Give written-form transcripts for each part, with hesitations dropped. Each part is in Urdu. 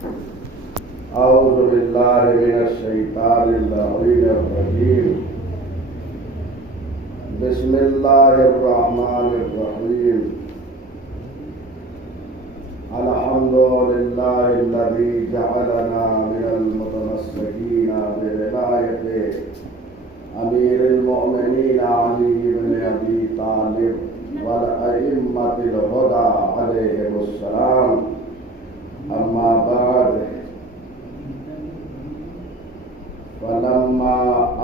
أعوذ بالله من الشيطان اللعين الرجيم. بسم الله الرحمن الرحيم. الحمد لله الذي جعلنا من المتمسكين بولاية أمير المؤمنين علي بن أبي طالب والأئمة الهدى عليهم السلام. أما بعد، فلما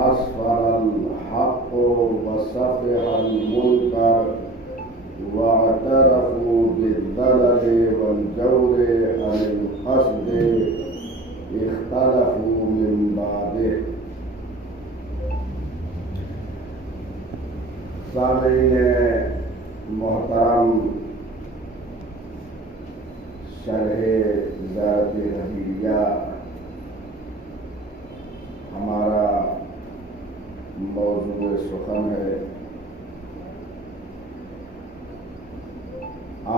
أسفر الحق وصفح المنكر واعترفوا بالضلال والجور عن القصد اختلفوا من بعده. سامعین محترم، شرح ذات حبیبیہ ہمارا موضوع سخن ہے.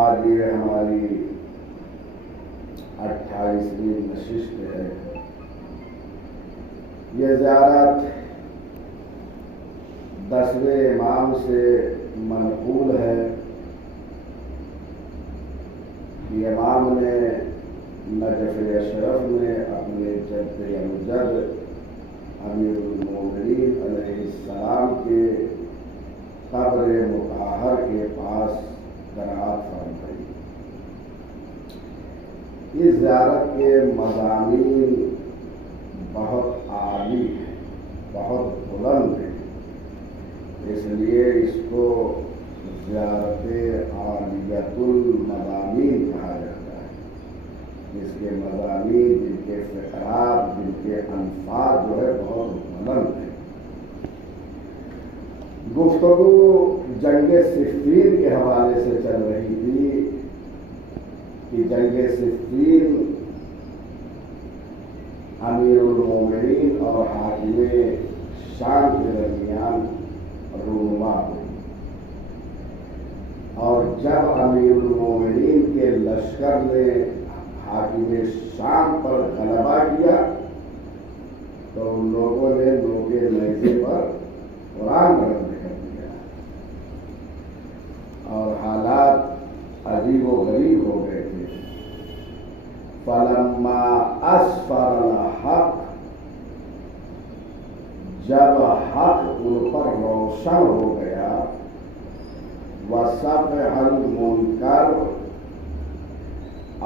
آج یہ ہماری 28ویں نشست ہے. یہ زیارت 10ویں امام سے منقول ہے کہ امام نے نجف اشرف میں اپنے جد امجد امیر المومنین علیہ السلام کے قبر مطہر کے پاس قرات فرمائی. اس زیارت کے مضامین بہت عالی ہیں، بہت بلند ہیں، اس لیے اس کو زیارت عالیۃ المضامین کہا جاتا ہے. اس کے مضامین، جن کے فقرات، جن کے الفاظ جو ہے بہت بلند ہیں. گفتگو جنگ صفین کے حوالے سے چل رہی تھی کہ جنگ صفین امیر المومنین اور حاکم شام کے درمیان رونما ہوئی، اور جب امیر المومنین کے لشکر نے حاکم شام پر غلبہ کیا تو ان لوگوں نے نوکے نیزے پر قرآن بلند کر دیا اور حالات عجیب و غریب ہو گئے تھے. فلما اسفر الحق، جب حق ان پر روشن ہو گیا، وصفح المنکر،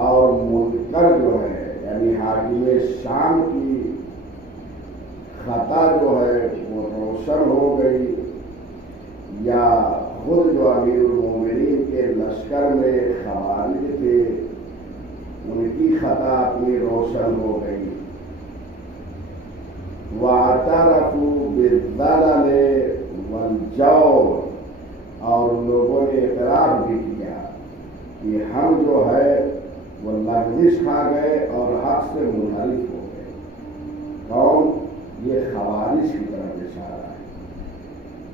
اور منکر جو ہے یعنی حاکم شام کی خطا جو ہے وہ روشن ہو گئی، یا خود جو امیر المومنین کے لشکر میں خوارج تھے ان کی خطا اپنی روشن ہو گئی. واعترفوا بالضلال والجور، اور لوگوں نے اعتراف بھی کیا کہ ہم جو ہے وہ لغزش کھا گئے اور حق سے منحرف ہو گئے. کون؟ یہ خوارج کی طرف اشارہ ہے.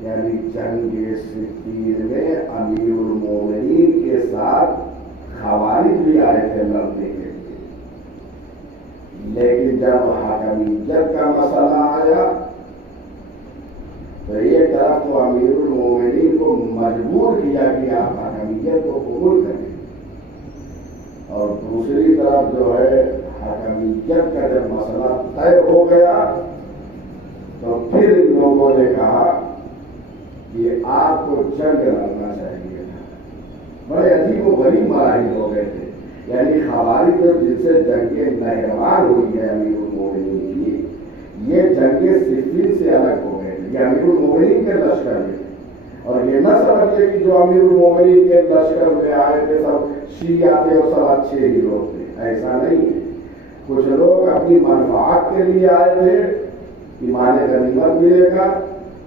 یعنی جنگ صفین میں امیر المومنین کے ساتھ خوارج بھی آئے تھے لڑنے کے لیے، لیکن جب حاکمیت کا مسئلہ آیا تو ایک طرف تو امیر المومنین کو مجبور کیا کہ آپ حاکمیت کو قبول کریں، اور دوسری طرف جو ہے حاکمیت کا جب مسئلہ طے ہو گیا تو پھر ان لوگوں نے کہا کہ آپ کو جنگ لڑنا چاہیے تھا. بڑے عجیب و غریب مراحل ہو گئے تھے. یعنی خوارج جو جن سے جنگ نہروان ہوئی ہے امیر المومنین کی، یہ جنگ صفین سے الگ ہو گئے تھے. یہ امیر المومنین کے لشکر میں تھے، اور یہ نہ سمجھے کہ جو امیر المومنین کے لشکر میں آئے تھے سب شیعہ تھے اور سب اچھے ہی لوگ تھے. ایسا نہیں ہے. کچھ لوگ اپنی منفعت کے لیے آئے تھے کہ مال غنیمت ملے گا،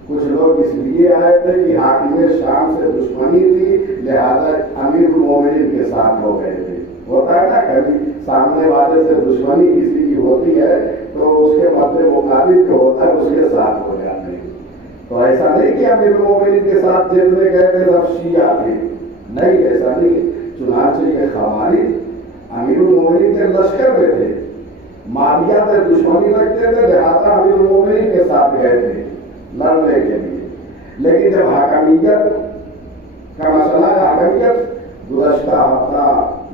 کچھ لوگ اس لیے آئے تھے کہ حاکم شام سے دشمنی تھی لہذا امیر المومنین کے ساتھ ہو گئے تھے. ہوتا ہے نا کبھی سامنے والے سے دشمنی کسی کی ہوتی ہے تو اس کے مد مقابل جو ہوتا ہے اس کے ساتھ ہو جاتے ہیں. تو ایسا نہیں کہ امیر المومنین کے ساتھ جتنے گئے تھے سب شیعہ تھے، نہیں، ایسا نہیں. چنانچہ یہ خوارج امیر المومنین کے لشکر میں تھے، معاویہ سے دشمنی رکھتے تھے، لہٰذا امیر المومنین کے ساتھ گئے تھے لڑنے کے لیے۔ لیکن جب حاکمیت کا مسئلہ ہے، حاکمیت گزشتہ ہفتہ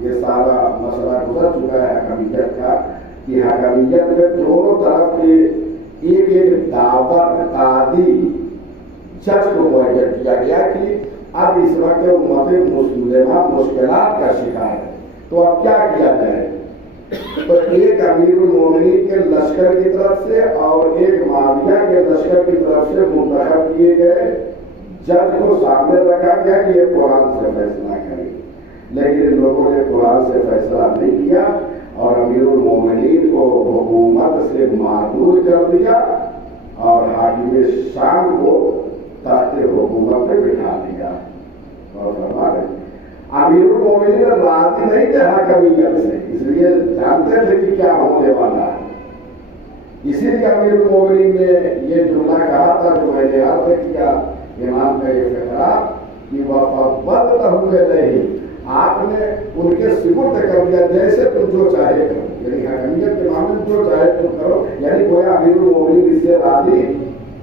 یہ سارا مسئلہ گزر چکا ہے حاکمیت کا، کہ حاکمیت میں دونوں طرف کے ایک ایک دعوت قاضی جج کو معین کیا گیا کہ اب اس وقت امت مسلمہ مشکلات کا شکار ہے، تو اب کیا کیا جائے؟ تو ایک امیر المومنین کے لشکر کی طرف سے اور ایک معاویہ کے لشکر کی طرف سے منتخب کیے گئے جج کو سامنے رکھا گیا کہ یہ قرآن سے فیصلہ کرے، لیکن ان لوگوں نے قرآن سے فیصلہ نہیں کیا اور امیر المومنین کو حکومت سے معدول کر دیا اور حاکم شام کو تحت حکومت میں بٹھا دیا۔ اور فرما رہے امیر المومنین راضی نہیں تھے حاکمیت سے، اس لیے جانتے تھے کہ کیا ہونے والا ہے، اسی لیے امیر المومنین نے یہ جملہ کہا تھا جو میں نے عرض کیا، امام کا یہ فقرہ کہ وَفَضَّلْتَهُمْ عَلَيْهِمْ، آپ نے ان کے سپرد کر دیا جیسے تم جو چاہے کرو، یعنی حاکمیت کے معاملے جو چاہے تم کرو، یعنی گویا امیر المومنین اس سے راضی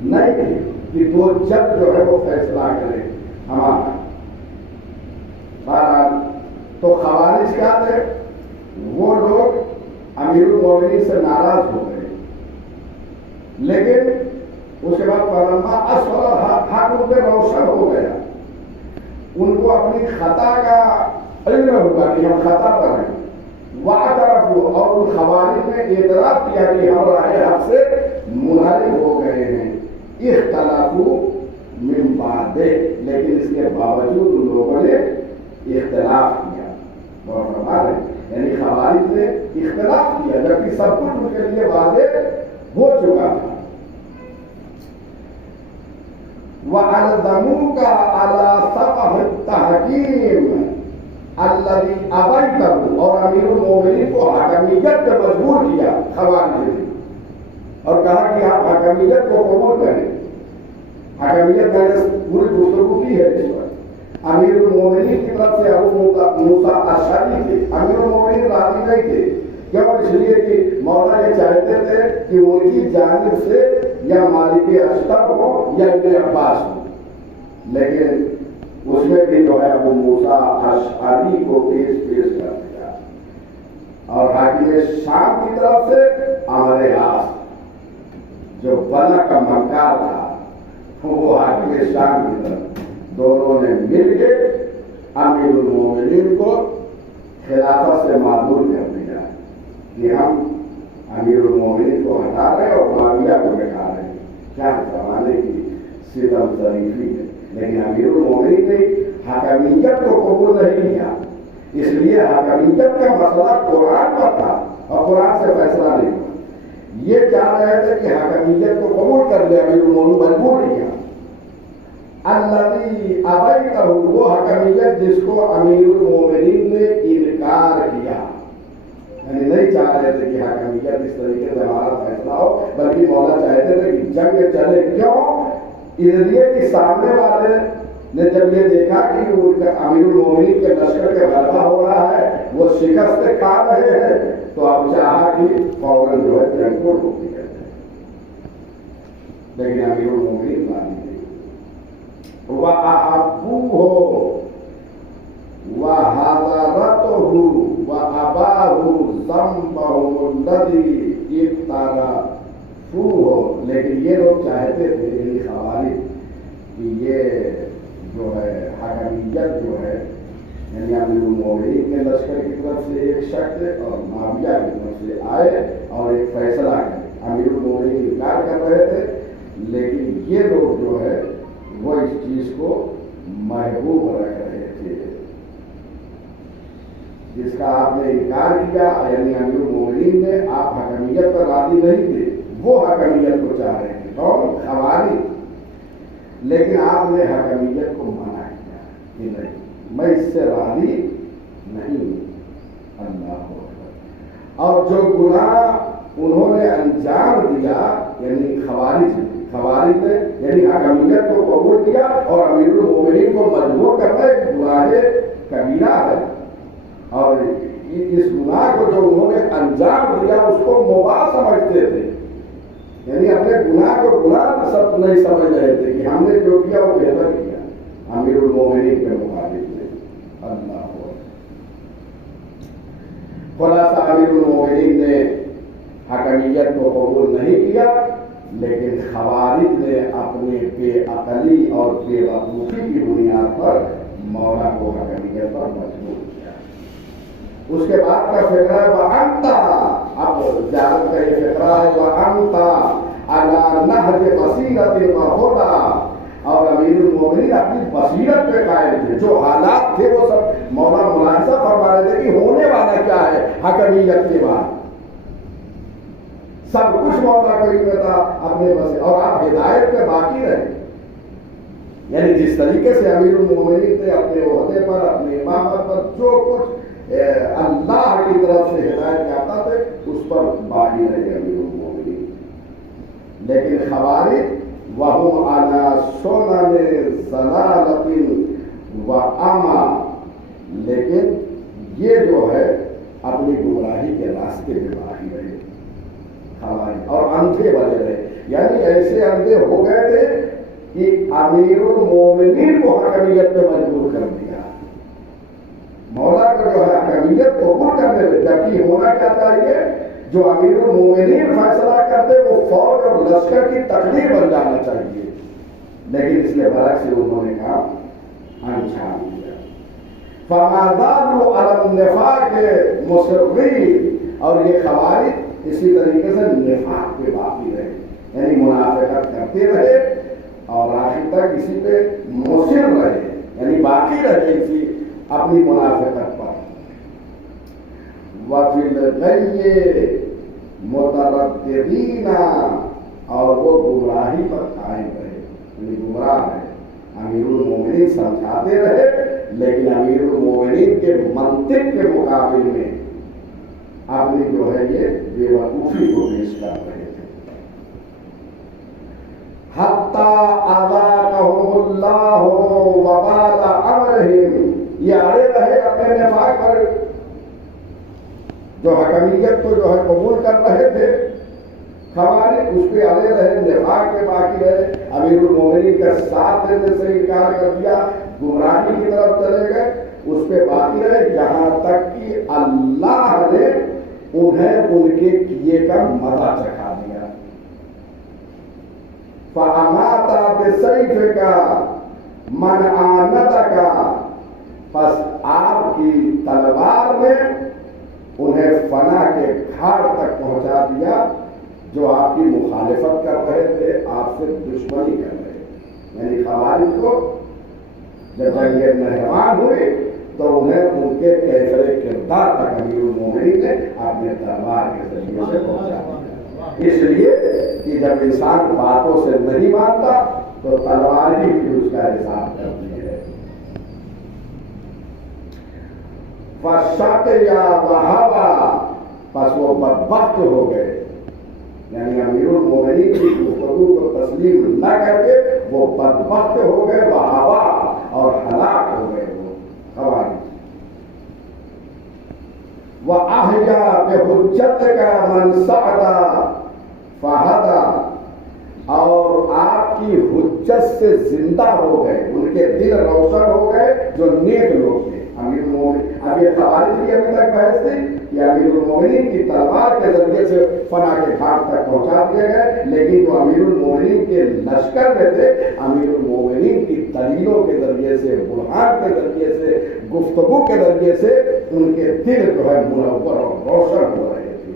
نہیں تھے کہ دو جج جو ہے وہ فیصلہ کرے ہمارا۔ بہرحال تو خوارج کیا تھے؟ وہ لوگ امیر المومنین سے ناراض ہو گئے، لیکن اس کے بعد فلما اسفل حق ان پہ روشن ہو گیا، ان کو اپنی خطا کا علم ہوگا کہ ہم خطا پر ہیں، واعترفوا، اور ان خوارج نے اعتراف کیا کہ ہم راہ حق سے منحرف ہو گئے ہیں، اختلافوا من بعد، لیکن اس کے باوجود ان لوگوں نے اختلاف کیا۔ اور فرما رہے ہیں یعنی خوارج نے اختلاف کیا جبکہ سب کچھ ان کے لیے واضح ہو چکا تھا۔ وَأَلْزَمُوكَ عَلَى سَفَحِ التَّحْكِيمِ الَّذِي أَبَيْتَهُ، اور امیر المومنین کو حاکمیت پہ مجبور کیا خوارج نے، اور کہا کہ آپ حاکمیت کو قبول کریں۔ حاکمیت میں نے پوری گفتگو کی ہے اس پر۔ امیر المومنین کی طرف سے ابو موسیٰ اشعری تھے، امیر المومنین راضی نہیں تھے، کیوں؟ اس لیے کہ مولا یہ چاہتے تھے کہ ان کی جانب سے یا مالک اشتر ہو یا ابن عباس ہو، لیکن اس میں بھی جو ہے ابو موسیٰ اشعری کو پیش کر دیا، اور حاکم شام کی طرف سے عمرو عاص جو بلا کا مکار تھا وہ حاکم شام کی طرف، دونوں نے مل کے امیر المومنین کو خلافت سے معدول کر دیا کہ ہم امیر المومنین کو ہٹا رہے اور معاویہ کو بٹھا رہے ہیں۔ کیا زمانے کی ستم ظریفی ہے، لیکن امیر المومنین نے حاکمیت کو قبول نہیں کیا، اس لیے حاکمیت کا مسئلہ قرآن پر تھا اور قرآن سے فیصلہ نہیں ہوا۔ یہ چاہ رہے تھے کہ حاکمیت کو قبول کر لے، امیر المومنین مجبور کیا۔ الذی ابیتہ، وہ حاکمیت جس کو امیر المومنین نے انکار کیا، یعنی نہیں چاہ رہے تھے کہ حاکمیت اس طریقے سے ہمارا فیصلہ ہو، بلکہ مولا چاہتے تھے کہ جنگ چلے۔ کیوں؟ اس لیے کہ سامنے والے نے جب یہ دیکھا کہ امیر المومنین کے لشکر کا غلبہ ہو رہا ہے، وہ شکست کھا رہے ہیں، تو اب چاہا کہ فوراً جو ہے جنگ کو روک دیا جائے، لیکن امیر المومنین راضی تھے۔ وَأَحَبُّوهُ وَحَضَرَتُهُ وَأَبَاهُ ذَنبَهُ الَّذِي اقْتَرَفُوهُ، لیکن یہ لوگ چاہتے تھے، یعنی خوارج، کہ یہ جو ہے حاکمیت جو ہے یعنی امیر المومنین کے لشکر کی طرف سے ایک شخص اور معاویہ کی طرف سے آئے اور ایک فیصلہ کرے۔ امیر المومنین انکار کر رہے تھے، لیکن یہ لوگ جو ہے وہ اس چیز کو محبوب رکھ رہے تھے۔ جس کا آپ نے انکار کیا، یعنی امیر المومنین نے، آپ حاکمیت پر راضی نہیں تھے، وہ حاکمیت کو چاہ رہے تھے، کون؟ خوارج، لیکن آپ نے حاکمیت کو منع کیا کہ نہیں، میں اس سے راضی نہیں ہوں۔ اللہ اکبر۔ اور جو گناہ انہوں نے انجام دیا، یعنی خوارج نے یعنی حاکمیت کو قبول کیا اور امیر المومنین کو مجبور کرنا ایک گناہ کبیرہ ہے، اور اس گناہ کو جو انہوں نے انجام دیا اس کو مباح سمجھتے تھے، یعنی اپنے گناہ کو گناہ سب نہیں سمجھ رہے تھے کہ ہم نے جو کیا وہ بہتر کیا امیر المومنین کے مخالف نے۔ اللہ خلاصہ امیر المومنین نے حکمیت کو قبول نہیں کیا، لیکن خوارج نے اپنے بے عقلی اور بے وقوفی کی بنیاد پر مولا کو حکمیت پر مجبور کیا۔ اس کے بعد کا فقرہ ہے وَأَنْتَ، اب زیادت کا یہ فقرہ ہے وَأَنْتَ عَلَى نَهْجِ بَصِيرَةٍ وَهُدًى، اور امیر المومنین اپنی بصیرت پہ قائم تھے، جو حالات تھے وہ سب مولا ملاحظہ فرما رہے تھے کہ ہونے والا کیا ہے حکمیت کے بعد، سب کچھ مولا کو علم تھا اپنے بصیرت، اور آپ ہدایت پہ باقی رہے، یعنی جس طریقے سے امیر المومنین تھے اپنے عہدے پر اپنے امامت پر جو کچھ اللہ کی طرف سے ہدایت کرتا تھے اس پر باقی رہے امیر المومنین۔ لیکن خوارج وَهُمْ عَلَى سُنَنِ ضَلَالَةٍ وَعَمَى، لیکن یہ جو ہے اپنی گمراہی کے راستے پہ باقی رہے خوارج، اور اندھے بنے رہے، یعنی ایسے اندھے ہو گئے تھے کہ امیر المومنین کو حکمیت پہ مجبور کر دیا، مولا کو جو ہے حکمیت قبول کرنے میں، جبکہ ہونا کیا چاہیے جو امیر المومنین فیصلہ کرتے وہ فوج اور لشکر کی تقدیر بن جانا چاہیے، لیکن اس کے برعکس انہوں نے کام انجام دیا۔ فَمَا زَالُوا عَلَى النِّفَاقِ مُصِرِّينَ، اور یہ خوارج اسی طریقے سے نفاق پہ باقی رہے، یعنی منافقت کرتے رہے اور آخر تک اسی پہ مصر رہے، یعنی باقی رہے اسی اپنی منافقت پر۔ وَفِي الْغَيِّ مُتَرَدِّدِينَ، اور وہ گمراہی پر قائم رہے، یعنی گمراہ رہے، امیر المومنین سمجھاتے رہے لیکن امیر المومنین کے منطق کے مقابل میں اپنی جو ہے یہ بے وقوفی کو پیش کر رہے تھے۔ حَتَّى أَذَاقَهُمُ اللَّهُ وَبَالَ أَمْرِهِمْ، یہ اڑے رہے اپنے نفاق پر، جو حکمیت کو جو ہے قبول کر رہے تھے خوارج اس پہ اڑے رہے، نفاق پہ باقی رہے، امیر المومنین کا ساتھ دینے سے انکار کر دیا، گمراہی کی طرف چلے گئے، اس پہ باقی رہے یہاں تک کہ اللہ نے انہیں ان کے کیے کا مزہ چکھا دیا۔ فَأَمَاتَ بِسَيْفِكَ مَنْ عَانَدَكَ، پس آپ کی تلوار نے انہیں فنا کے گھاٹ تک پہنچا دیا جو آپ کی مخالفت کر رہے تھے، آپ سے دشمنی کر رہے تھے، یعنی خوارج کو جب جنگ نہروان ہوئی تو انہیں ان کے کیفر کردار تک امیر المومنین نے اپنے تلوار کے ذریعے سے پہنچا دیا۔ اس لیے کہ جب انسان باتوں سے نہیں مانتا تو تلوار ہی پھر اس کا حساب کرتی ہے۔ فَشَقِيَ وَهَوَى، پس وہ بدبخت ہو گئے، یعنی امیر المومنین کی گفتگو کو تسلیم نہ کر کے وہ بدبخت ہو گئے، وَهَوَى، اور ہلاک ہو گئے وہ خوارج۔ وَأَحْيَا بِحُجَّتِكَ مَنْ سَعَدَ فَهَدَى، اور آپ کی حجت سے زندہ ہو گئے، ان کے دل روشن ہو گئے جو نیک لوگ تھے۔ امیر المومنین، اب یہ خوارج کی ابھی تک بحث تھی کہ امیر المومنین کی تلوار کے ذریعے سے فنا کے گھاٹ تک پہنچا دیے گئے، لیکن جو امیر المومنین کے لشکر میں تھے امیر المومنین کی دلیلوں کے ذریعے سے، برہان کے ذریعے سے، گفتگو کے ذریعے سے ان کے دل جو ہے منور اور روشن ہو رہے تھے۔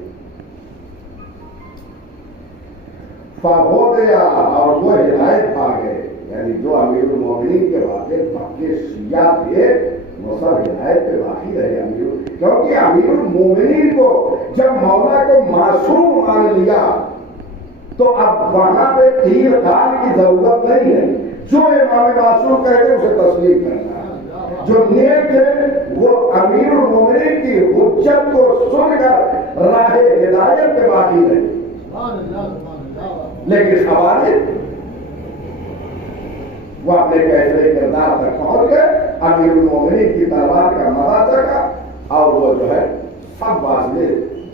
فَهُدِيَ، اور وہ ہدایت پا گئے، یعنی جو امیر المومنین کے واقع پکے شیعہ تھے وہ سب ہدایت پہ باقی رہے کیونکہ امیر المومنین کو جب مولا کو معصوم مان لیا تو اب وہاں پہ تیر خان کی ضرورت نہیں ہے، جو امام معصوم کہتے اسے تسلیم کرنا ہے۔ جو نیک تھے وہ امیر المومنین کی حجت کو سن کر راہ ہدایت پہ باقی رہے، لیکن خوارج وہ اپنے کیفر کردار تک پہنچ گئے، امیر المومنین کی تلوار کا مزہ چکھا اور وہ جو ہے سب واسطے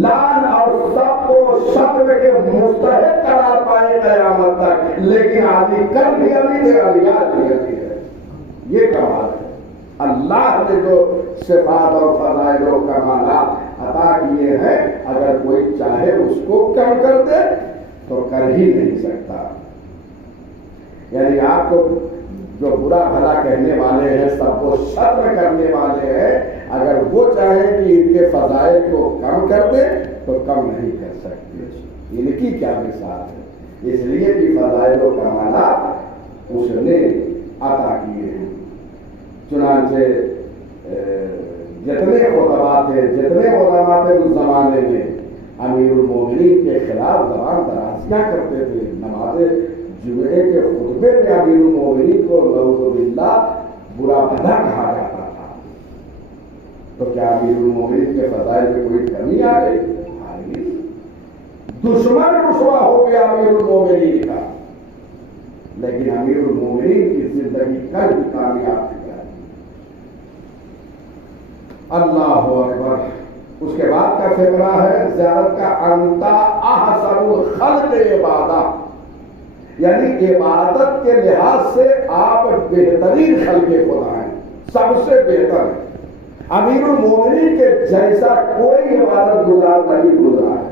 لان اور سب کو شتم کے مستحق قرار پائے قیامت تک، لیکن علی کر بھی علی علی ہے. یہ کمال ہے. اللہ نے جو صفات اور فضائل و کمالات عطا کیے ہیں، اگر کوئی چاہے اس کو کم کر دے تو کر ہی نہیں سکتا. یعنی آپ کو جو برا بھلا کہنے والے ہیں، سب کو شرم کرنے والے ہیں، اگر وہ چاہیں کہ ان کے فضائل کو کم کر دے تو کم نہیں کر سکتے. ان کی کیا مثال ہے؟ اس لیے کہ فضائل و کمالات اس نے عطا کیے ہیں. چنانچہ جتنے خطبات تھے، جتنے علماء تھے اس زمانے میں امیر المومنین کے خلاف زبان درازیاں کرتے تھے. نماز جمعے کے خطبے میں امیر المومنین کو نعوذ باللہ برا بھلا کہا جاتا تھا. تو کیا امیر المومنین کے فضائل میں کوئی کمی آ گئی؟ دشمن رسوا ہو گیا امیر المومنین کا، لیکن امیر المومنین کی زندگی کل بھی کامیاب تھی. اللہ اکبر. اس کے بعد کا فقرہ ہے زیارت کا. انتا احسن الخلق عبادت، یعنی عبادت کے لحاظ سے آپ بہترین خلق خدا ہیں، سب سے بہتر ہے. امیر المومنین کے جیسا کوئی عبادت گزار نہیں گزرا ہے.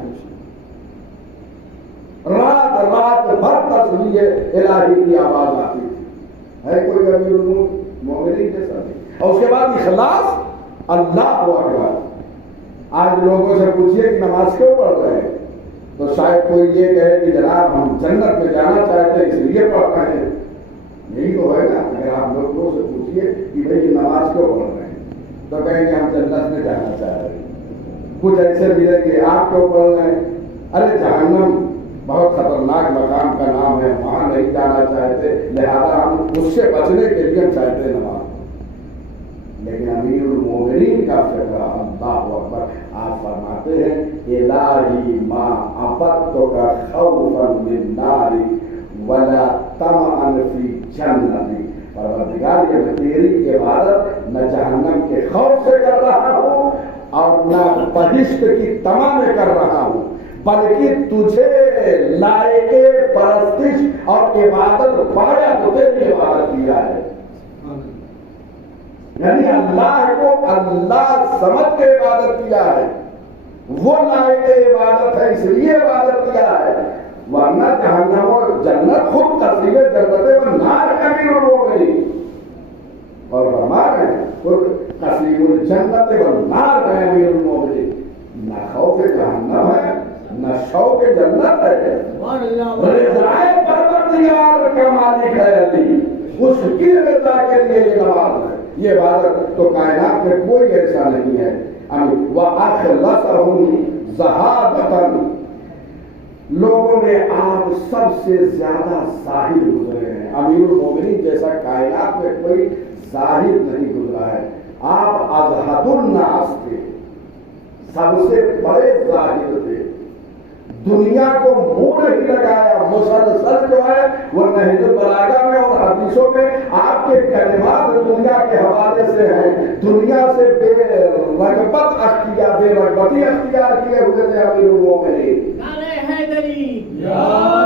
رات رات بھر تسبیح الہی کی آواز آتی تھی. ہے کوئی امیر المومنین جیسا نہیں. اور اس کے بعد اخلاص. اللہ اکبر. آج لوگوں سے پوچھئے کہ نماز کیوں پڑھ رہے ہیں تو شاید کوئی یہ کہے کہ جناب ہم جنت میں جانا چاہتے ہیں اس لیے پڑھ رہے ہیں. یہی تو ہے نا. اگر آپ لوگوں سے پوچھئے کہ بھائی نماز کیوں پڑھ رہے ہیں تو کہیں گے ہم جنت میں جانا چاہ رہے ہیں. کچھ ایسے بھی ہے کہ آپ کیوں پڑھ رہے ہیں؟ ارے جہنم بہت خطرناک مقام کا نام ہے، وہاں نہیں جانا چاہتے، لہذا ہم اس سے بچنے کے لیے ہم چاہتے ہیں نماز. لیکن امیر المومنین کا فقرہ اللہ اکبر. آپ فرماتے ہیں الہی ما عبدتک خوفا من النار ولا طمعا فی جنتی. پروردگار یہ میں تیری عبادت نہ جہنم کے خوف سے کر رہا ہوں اور نہ بہشت کی طمع میں کر رہا ہوں، بلکہ تجھے لائق پرستش اور عبادت پایا تو تیری عبادت کیا ہے. یعنی اللہ کو اللہ سمجھ کے عبادت کیا ہے، وہ لائق عبادت ہے اس لیے عبادت کیا ہے. ورنہ جہنم اور جنت خود تصویر جنت و نار امیر المومنین اور فرما رہے ہیں خود تسلیم الجنت و نار ہے امیر المومنین. نہ خوف جہنم ہے نہ شوق جنت ہے. رضائے پروردگار کا مالک ہے علی، اس کی رضا کے لیے یہ نماز ہے. یہ عبادت تو کائنات میں کوئی ایسا نہیں ہے. وَأَخْلَصَهُمْ زَهَادَةً. لوگوں میں آپ سب سے زیادہ زاہد گزرے ہیں. امیر المومنین جیسا کائنات میں کوئی زاہد نہیں گزرا ہے. آپ ازہد الناس تھے، سب سے بڑے زاہد تھے. دنیا کو منہ نہیں لگایا. مسلسل جو ہے وہ نہج البلاغہ میں اور حدیثوں میں آپ کے کلمات دنیا کے حوالے سے ہیں. دنیا سے بے رغبت اختیار، بے رغبتی اختیار کیے ہوئے تھے امیر المومنین. نعرہ حیدری یا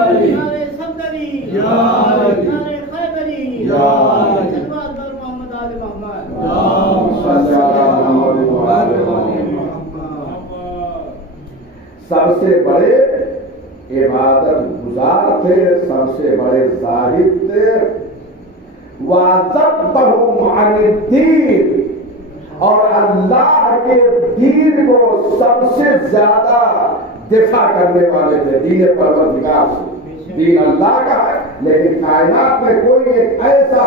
علی، نعرہ صدری یا علی، نعرہ حیدری یا علی. صلوات بر محمد آل محمد اللہم صل علی محمد و آل محمد. سب سے بڑے عبادت گزار تھے، سب سے بڑے زاہد تھے. وَعَذَبْتَهُمْ عَنِ الدِّينِ، اور اللہ کے دین کو سب سے زیادہ دفاع کرنے والے تھے. دین پروردگار سے، دین اللہ کا ہے لیکن کائنات میں کوئی ایک ایسا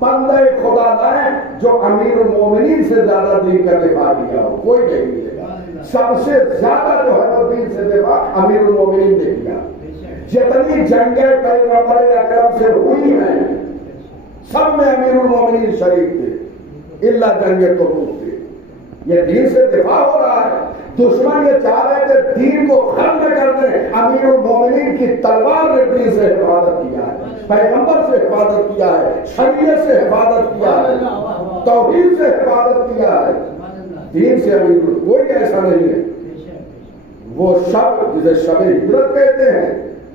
بندہ خدا نہ جو امیر المومنین سے زیادہ دین کا دفاع کیا ہو. کوئی نہیں ملے گا. سب سے زیادہ جو ہے وہ دین سے دفاع امیر المومنین نے کیا. جتنی جنگیں پیغمبر اکرم سے ہوئی ہیں سب میں امیر المومنین شریک تھے الا جنگ تبوک تھے. یہ دین سے دفاع ہو رہا ہے. دشمن یہ چاہ رہے تھے دین کو ختم کر دیں. امیر المومنین کی تلوار نے دین سے حفاظت کیا ہے، پیغمبر سے حفاظت کیا ہے، شریعت سے حفاظت کیا ہے، توحید سے حفاظت کیا ہے. دین سے امیر کوئی ایسا نہیں ہے. وہ شب جسے شب ہجرت کہتے ہیں،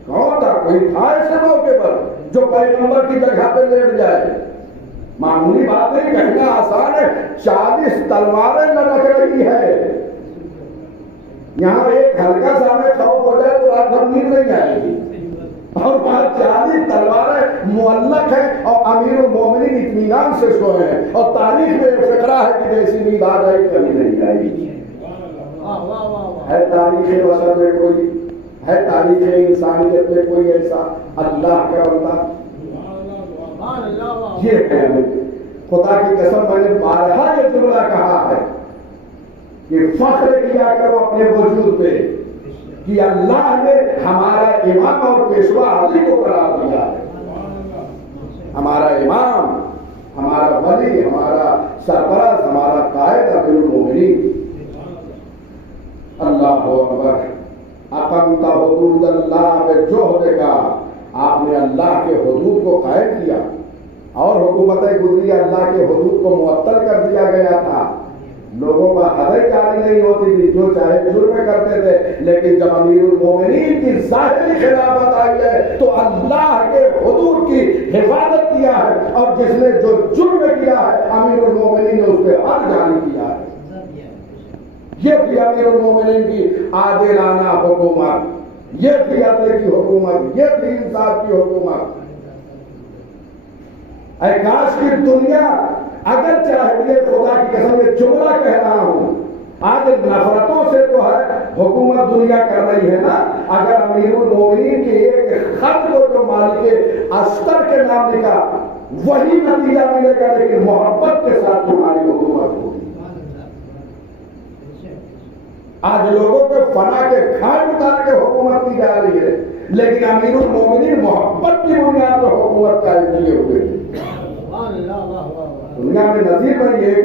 کون تھا؟ کوئی تھا ایسے موقع پر جو پیغمبر کی جگہ پہ لیٹ جائے؟ معمولی بات نہیں، کہنا آسان ہے، 40 تلواریں لڑک رہی ہے، یہاں ایک ہلکا سا ہمیں خوف ہو جائے تو رات بھر نیند نہیں آئے گی، اور وہاں 40 تلواریں معلق ہیں اور امیر المومنین اطمینان سے سوئے ہیں، اور تاریخ میں فقرہ ہے کہ جیسی نیند آ جائے کبھی نہیں آئے گی۔ ہے تاریخ بشر میں کوئی، ہے تاریخ انسانیت میں کوئی ایسا اللہ کا بندہ؟ یہ ہے، خدا کی قسم میں نے بارہا یہ جملہ کہا ہے کہ فخر کیا کرو اپنے وجود پہ کہ اللہ نے ہمارا امام اور پیشوا علی کو قرار دیا ہے، ہمارا امام، ہمارا ولی، ہمارا سرپرست، ہمارا قائد امیر المومنین۔ اللہ اکبر۔ اقمت حدود اللہ بجہد کا، آپ نے اللہ کے حدود کو قائم کیا، اور حکومت گزری اللہ کے حدود کو معطل کر دیا گیا تھا، لوگوں پر حد جاری نہیں ہوتی تھی، جو چاہے جرم کرتے تھے، لیکن جب امیر المومنین کی ظاہری خلافت آئی ہے تو اللہ کے حدود کی حفاظت کیا ہے، اور جس نے جو جرم کیا ہے امیر المومنین نے اس پہ حد جاری کیا ہے۔ یہ تھی امیر المومنین کی عادلانہ حکومت، یہ تھی عدل کی حکومت، یہ تھی انصاف کی حکومت۔ اے کاش کی دنیا اگر چاہے، خدا کی قسم یہ جملہ کہہ رہا ہوں، آج نفرتوں سے تو ہے حکومت دنیا کر رہی ہے نا، اگر امیر المومنین کے ایک خط کو جو مالک استر کے نام لکھا وہی نتیجہ ملے گا، لیکن محبت کے ساتھ تمہاری حکومت ہوگی۔ آج لوگوں کے فنا کے کھائے اتار کے حکومت کی جا رہی ہے، لیکن امیر المومنین محبت کی بنیاد پر حکومت قائم کیے ہوئے ہیں۔ دنیا میں نظیر نہیں ہے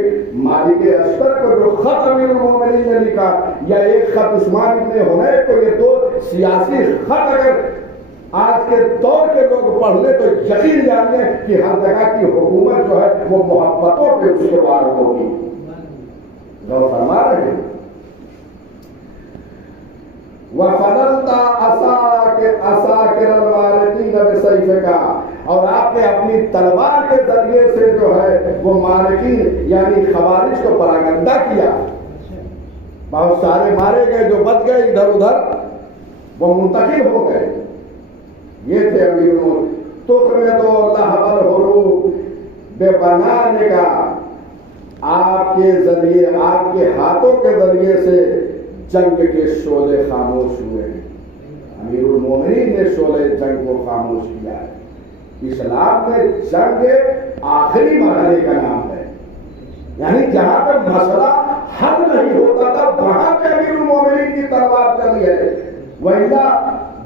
مالک استر کو جو خط امیر المومنین نے لکھا، یا ایک خط عثمان ابن حنیف کو، یہ دو سیاسی خط اگر آج کے دور کے لوگ پڑھ لیں تو یقین جانیں کہ ہر جگہ کی حکومت جو ہے وہ محبتوں پہ استوار ہوگی۔ جو فرما رہے ہیں وَفَضَلْتَ عَصَاكِرَ الْوَارِقِينَ بِسَيْفِكَ، اور آپ نے اپنی تلوار کے ذریعے سے جو ہے وہ مارکین یعنی خوارج کو پراگندہ کیا، بہت سارے مارے گئے، جو بچ گئے ادھر ادھر وہ منتقل ہو گئے۔ یہ تھے امیر المومنین۔ تخمد لہب الحروب ببنان کا، آپ کے ذریعے، آپ کے ہاتھوں کے ذریعے سے جنگ کے شعلے خاموش ہوئے ہیں۔ امیر المومنین نے شعلے جنگ کو خاموش کیا ہے۔ اسلام میں جنگ آخری مرحلے کا نام ہے، یعنی جہاں پر مسئلہ حل نہیں ہوتا تھا وہاں پہ امیر المومنین کی تلوار چلی ہے، وَإِلَّا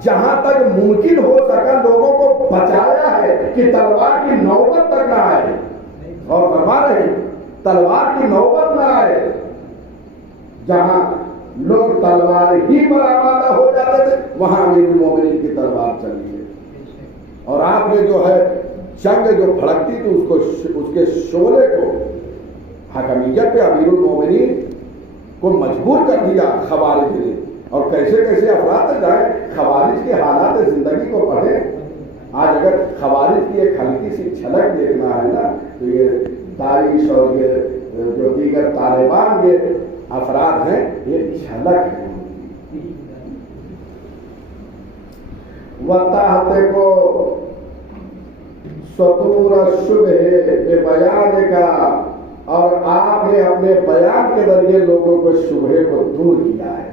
جہاں تک ممکن ہو سکا لوگوں کو بچایا ہے کہ تلوار کی نوبت تک نہ آئے، اور فرما رہے تلوار کی نوبت نہ آئے۔ جہاں لوگ تلوار ہی پر آمادہ ہو جاتے تھے وہاں امیر المومنین کی تلوار چلی ہے، اور آپ نے جو ہے جنگ جو بھڑکتی تھی اس کے شعلے کو حکمیت پہ امیر المومنین کو مجبور کر دیا خوارج نے، اور کیسے کیسے افراد جائیں خوارج کے حالات زندگی کو پڑھیں۔ آج اگر خوارج کی ایک ہلکی سی جھلک دیکھنا ہے نا تو یہ داعش اور یہ جو دیگر طالبان یہ افراد ہیں، یہ جھلک ہے۔ وَتَحْتِ کو سطور الشبہ بیان کا، اور آپ نے اپنے بیان کے ذریعے لوگوں کو شبہ کو دور کیا ہے،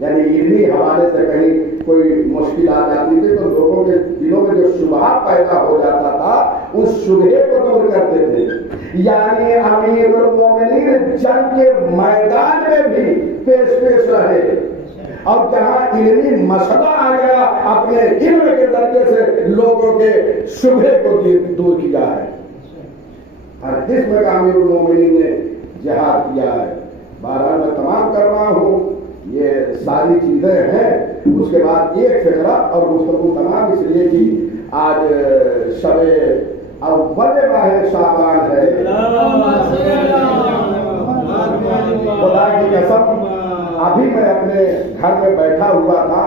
یعنی علمی حوالے سے کہیں کوئی مشکل آ جاتی تھی تو لوگوں کے دلوں میں جو شبہ پیدا ہو جاتا تھا اس شبہ کو دور کرتے تھے۔ یعنی امیر المومنین جنگ کے میدان میں بھی پیش رہے، اور جہاں علمی مسئلہ آ گیا اپنے علم کے ذریعے سے لوگوں کے شبہ کو دور کیا ہے۔ ہر قسم کا امیر المومنین نے جہاد کیا ہے۔ بہرحال میں تمام کر رہا ہوں، یہ ساری چیزیں ہیں، اس کے بعد ایک فقرہ اور گفتگو تمام، اس لیے کہ آج شب اول ماہ شعبان ہے۔ خدا کی قسم ابھی میں اپنے گھر میں بیٹھا ہوا تھا،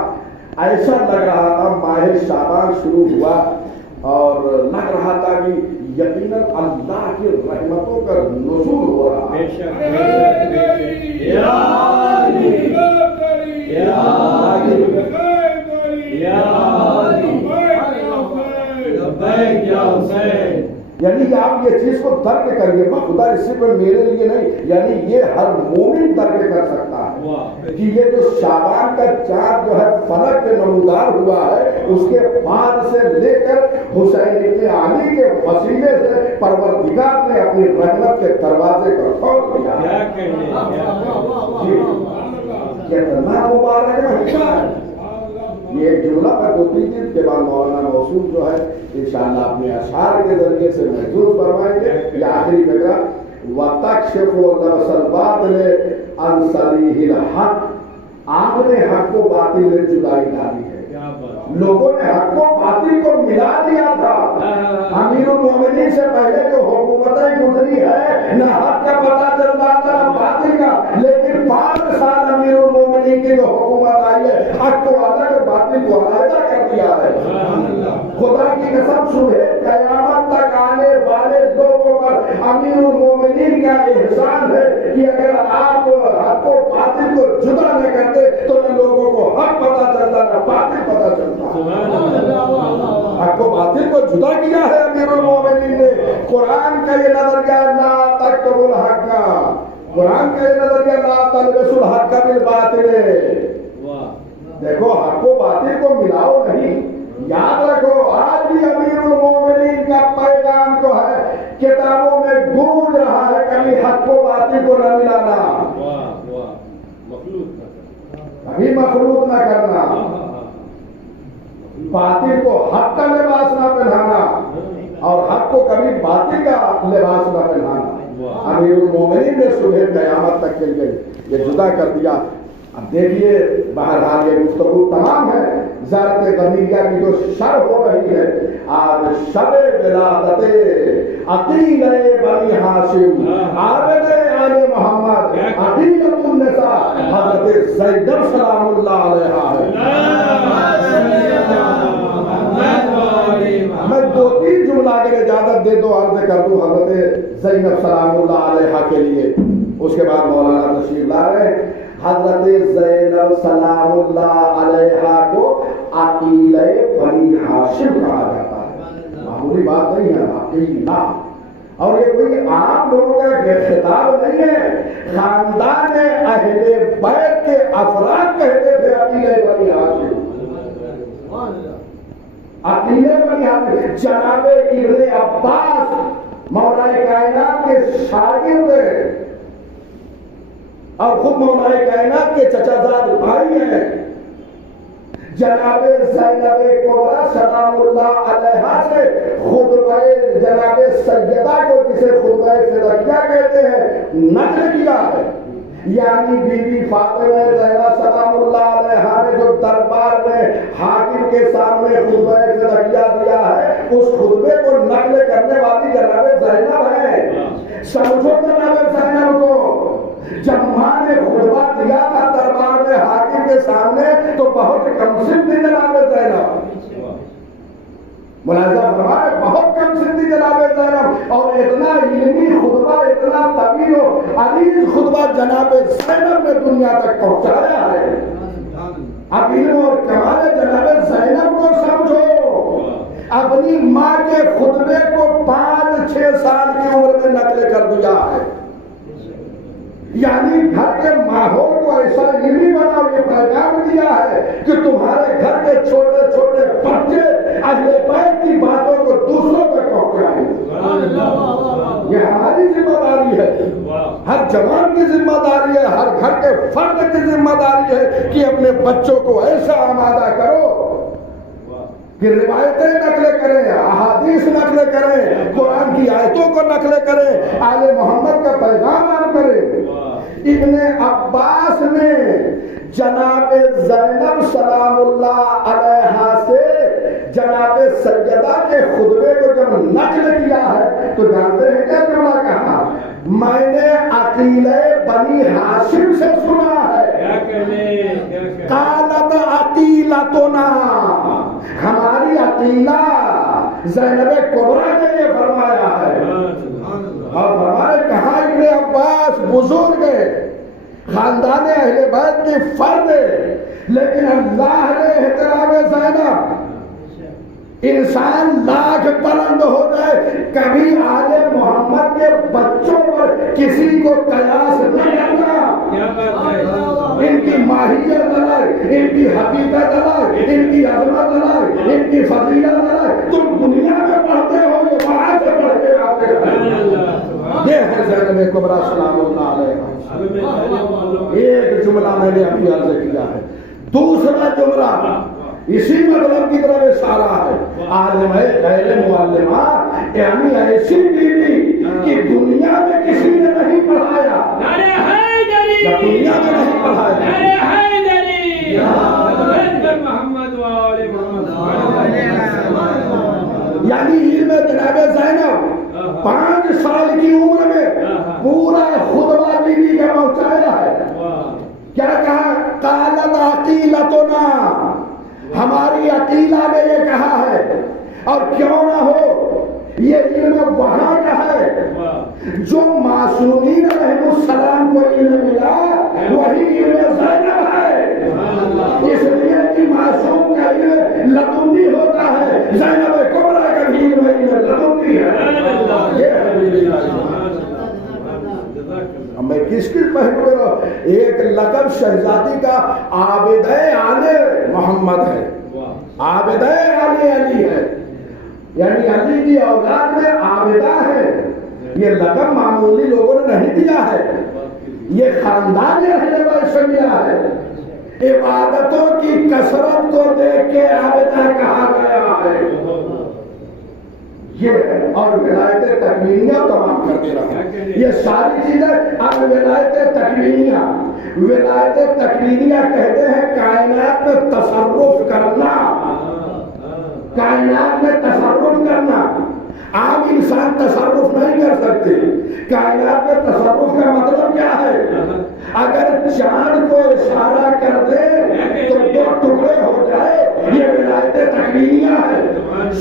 ایسا لگ رہا تھا ماہ شعبان شروع ہوا اور لگ رہا تھا کہ یقیناً اللہ کی رحمتوں کا نزول ہو رہا ہے۔ یعنی آپ یہ چیز کو درک کریے، خدا اس سے کوئی میرے لیے نہیں، یعنی یہ ہر مومن درک کر سکتا ہے کہ یہ جو شعبان کا چاند جو ہے فلک پہ نمودار ہوا ہے، اس کے بعد سے لے کر حسین ابن علی کے وسیلے سے پروردگار نے اپنی رحمت کے دروازے کو کھول دیا۔ کتنا مبارک ہے۔ یہ ایک جملہ میں دو تین چیز کے بعد مولانا موصول جو ہے انشاءاللہ اپنے اشعار کے ذریعے سے محفوظ فرمائیں گے۔ یہ آخری فقرہ، وَتَكْشِفُ لَبْسَ الْبَاطِلِ عَنْ صَرِيحِ الْحَقِّ، آپ نے حق کو باطل میں جدائی ڈالی ہے۔ لوگوں نے حق کو باطل کو ملا دیا تھا۔ امیر المومنین سے پہلے جو حکومتیں گزری ہے، نہ حق کا پتہ چلتا تھا نہ باطل کا، لیکن 5 سال امیر المومنین کی جو حکومت آئی ہے، حق کو الگ باطل کو علیحدہ کر دیا ہے۔ خدا کی قسم صبح قیامت تک آنے والے لوگوں پر امیر المومنین کا احسان ہے کہ اگر آپ حق کو باطل کو جدا نہ کرتے تو نہ لوگوں کو حق پتہ چلتا نہ باطل پتہ چلتا۔ حق کو باطل کو جدا کیا ہے امیر المومنین نے۔ قرآن کا یہ نظریہ لا تکتموا الحق، قرآن کا یہ نظریہ لا تلبسوا الحق بالباطل، دیکھو حق کو باطل کو ملاؤ نہیں۔ یاد رکھو آج بھی امیر المومنین کا پیغام جو ہے کتابوں میں گونج رہا ہے، کبھی حق کو باطل کو نہ ملانا، کبھی مخلوط نہ کرنا، باطل کو حق کا لباس نہ پہنانا اور حق کو کبھی باطل کا لباس نہ پہنانا۔ امیر المومنین نے صبح قیامت تک کے لیے یہ جدا کر دیا۔ اب دیکھیے بہرحال یہ گفتگو تمام ہے، زیارت غمیریہ کی جو شرح ہو رہی ہے آج شب ولادت عقیل بنی ہاشم عابد آل محمد عقیلۃ النساء حضرت زینب سلام اللہ علیہا ہے۔ میں 2-3 جملہ اگر اجازت دے تو عرض کر دوں حضرت زینب سلام اللہ علیہا کے لیے، اس کے بعد مولانا تشریف لا رہے ہیں۔ حضرت زینب سلام اللہ علیہا کو عقیلہ بنی ہاشم کہا جاتا ہے، معمولی بات نہیں ہے، عقیلہ، اور یہ کوئی عام لوگوں کا خطاب نہیں ہے، خاندان اہل بیت کے افراد کہتے تھے عقیلہ بنی ہاشم۔ عقیلہ بنی ہاشم جناب ابن عباس مولا کائنات کے شاگرد اور خود مولا کائنات کے چچا زاد بھائی ہیں۔ جناب زینب کبریٰ سلام اللہ علیہا سے خطبہ جناب سیدہ کو جسے خطبہ فدائیہ کہتے ہیں نقل کیا ہے، یعنی بی بی فاطمہ زہرا سلام اللہ علیہا نے جو دربار میں حاکم کے سامنے خطبہ فدائیہ دیا ہے، اس خطبے کو نقل کرنے والی جناب زینب ہے۔ سمجھو جناب زینب کو، جب ماں نے خطبہ دیا تھا دربار میں حاکم کے سامنے تو بہت کم سن تھی جناب زینب، ملاحظہ فرمائے بہت کم سن تھی جناب زینب، اور اتنا علمی خطبہ، اتنا طویل و عریض خطبہ جناب زینب نے دنیا تک پہنچایا ہے۔ اب علم اور کمال جناب زینب کو سمجھو، اپنی ماں کے خطبے کو 5-6 سال کی عمر میں نقل کر دیا ہے، یعنی گھر کے ماحول کو ایسا علمی بناؤ، یہ پیغام دیا ہے کہ تمہارے گھر کے چھوٹے چھوٹے بچے اہل بیت کی باتوں کو دوسروں تک پہنچائیں۔ یہ ہماری ذمہ داری ہے، ہر جوان کی ذمہ داری ہے، ہر گھر کے فرد کی ذمہ داری ہے کہ اپنے بچوں کو ایسا آمادہ کرو کہ روایتیں نقل کریں، احادیث نقل کریں، قرآن کی آیتوں کو نقل کریں، آل محمد کا پیغام عام کریں۔ ابن عباس نے جناب زینب سلام اللہ علیہا سے جناب سیدہ کے خطبے کو جب نقل کیا ہے تو جانتے ہیں کیا جملہ کہا؟ میں نے عقیلہ بنی ہاشم سے سنا ہے۔ عقیلتنا، ہماری عقیلہ زینب کبریٰ نے یہ فرمایا ہے. اور فرمایا کہاں ابن عباس بزرگ ہے، خاندان اہل بیت کی فرد ہے، لیکن اللہ نے احترام زینب. انسان لاکھ بلند ہو جائے کبھی آل محمد کے بچوں پر کسی کو قیاس نہ کرنا. ان کی ماہیت الگ، ان کی حقیقت الگ، ان کی عظمت الگ، ان کی فضیلت الگ. تم دنیا میں پڑھتے ہو یہ وہاں سے پڑھ کے آتے ہو. یہ ہے زینب کبریٰ سلام اللہ علیہ. ایک جملہ میں نے ابھی عرض کیا ہے. دوسرا جملہ اسی مطلب کی طرف اشارہ ہے. عالم ہے غیر معلمہ، یعنی ایسی بیوی کہ دنیا میں کسی نے نہیں پڑھایا، دنیا میں نہیں پڑھایا. یعنی علم جناب زینب 5 سال کی عمر میں پورا خطبہ بیوی کا پہنچایا ہے. کیا کہا؟ قالت عقیلتنا، ہماری عقیلہ نے یہ کہا ہے. اور کیوں نہ ہو، یہ علم وہاں کا ہے جو معصومین علیہ السلام کو علم ملا، وہی علم زینب ہے. اس لیے کہ معصوم کا علم لدنی ہوتا ہے، زینب کبریٰ کا بھی علم لدنی ہے. میں کس پہلو میں ایک لقب شہزادی کا عابدہ آل محمد ہے، عابدہ آل علی ہے، یعنی علی کی اولاد میں عابدہ ہے. یہ لقب معمولی لوگوں نے نہیں دیا ہے، یہ خاندان اہل بیت سے ملا ہے. عبادتوں کی کثرت کو دیکھ کے عابدہ کہا گیا ہے. یہ اور ولایت تکوینیہ تمام کرتے رہا. یہ ساری چیزیں اب ولایت تکوینیہ، ولایت تکوینیہ کہتے ہیں کائنات میں تصرف کرنا، کائنات میں تصرف کرنا. عام انسان تصرف نہیں کر سکتے. کائنات میں تصرف کا مطلب کیا ہے؟ اگر چاند کو اشارہ کر دے تو 2 ٹکڑے ہو جائے، یہ ولایت تکوینیہ ہے.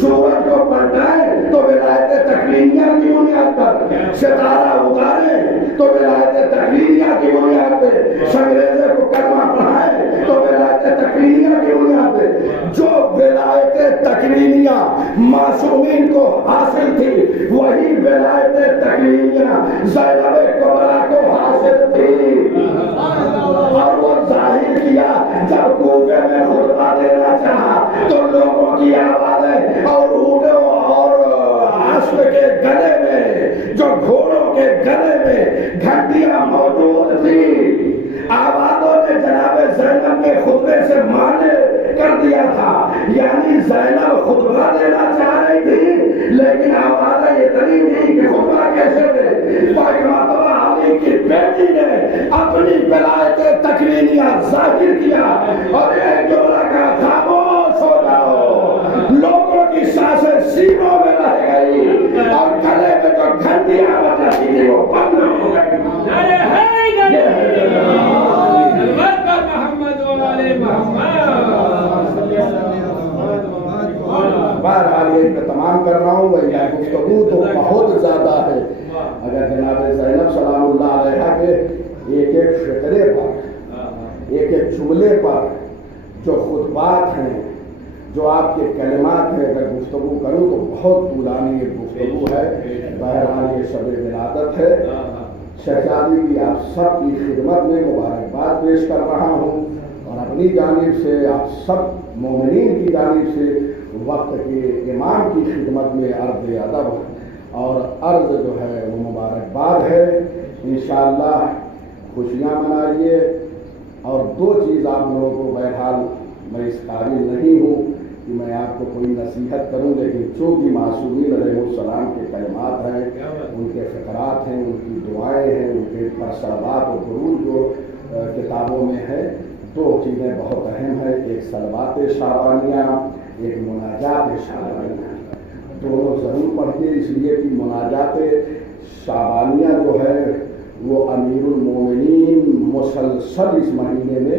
سورج کو پلٹائے تو ولایت تکوینیہ کی بنیاد پر، ستارہ اتارے تو ولایت تکوینیہ کی بنیاد پہ، سنگریزے کو کلمہ پڑھائے تو ولایت تکوینیہ کی بنیاد پہ. جو ولایت تکوینیہ معصومین کو حاصل تھی وہی ولایت تکوینیہ زینب کبریٰ کو حاصل تھی. اور وہ ظاہر کیا جب کوفے میں خطبہ دینا چاہا تو لوگوں کی آوازیں اور اونٹوں اور اسب کے گلے میں، جو گھوڑوں کے گلے میں گھنٹیاں موجود تھی، آوازوں نے جناب زینب کے خطبے سے مانے کر دیا تھا. یعنی زینب خطبہ دینا چاہ رہی تھی لیکن آوازیں اتنی تھی کہ خطبہ کیسے دے. ایک مرتبہ علی کی بیٹی نے اپنی ولایت تکوینیہ ظاہر کیا اور ایک جملہ کہا خاموش ہو جاؤ. لوگوں کی سانسیں سینوں میں رہ گئی اور گلے میں جو گھنٹیاں بج رہی تھی وہ بند ہو گئی. بہرحال یہ میں تمام کر رہا ہوں. گفتگو تو بہت زیادہ ہے. اگر جناب زینب سلام اللہ علیہ کے ایک ایک فقرے پر، ایک ایک جملے پر جو خطبات ہیں، جو آپ کے کلمات ہیں، اگر گفتگو کروں تو بہت طولانی ایک گفتگو ہے. بہرحال یہ شب ولادت ہے. شہزادی کی آپ سب کی خدمت میں مبارکباد پیش کر رہا ہوں اور اپنی جانب سے آپ سب مومنین کی جانب سے وقت کے امام کی خدمت میں عرض ادب اور عرض جو ہے وہ مبارکباد ہے. انشاءاللہ خوشیاں منائیے. اور 2 چیز آپ لوگوں کو، بہرحال میں اس قابل نہیں ہوں کہ میں آپ کو کوئی نصیحت کروں، لیکن چونکہ معصومین علیہ السلام کے کلمات ہیں، ان کے فقرات ہیں، ان کی دعائیں ہیں، ان کے پرسالات و درود جو کتابوں میں ہے، 2 چیزیں بہت اہم ہیں. ایک صلوات شعبانیہ، ایک مناجات شعبانیہ. دونوں ضرور پڑھیے، اس لیے کہ مناجات شعبانیہ جو ہے وہ امیر المومنین مسلسل اس مہینے میں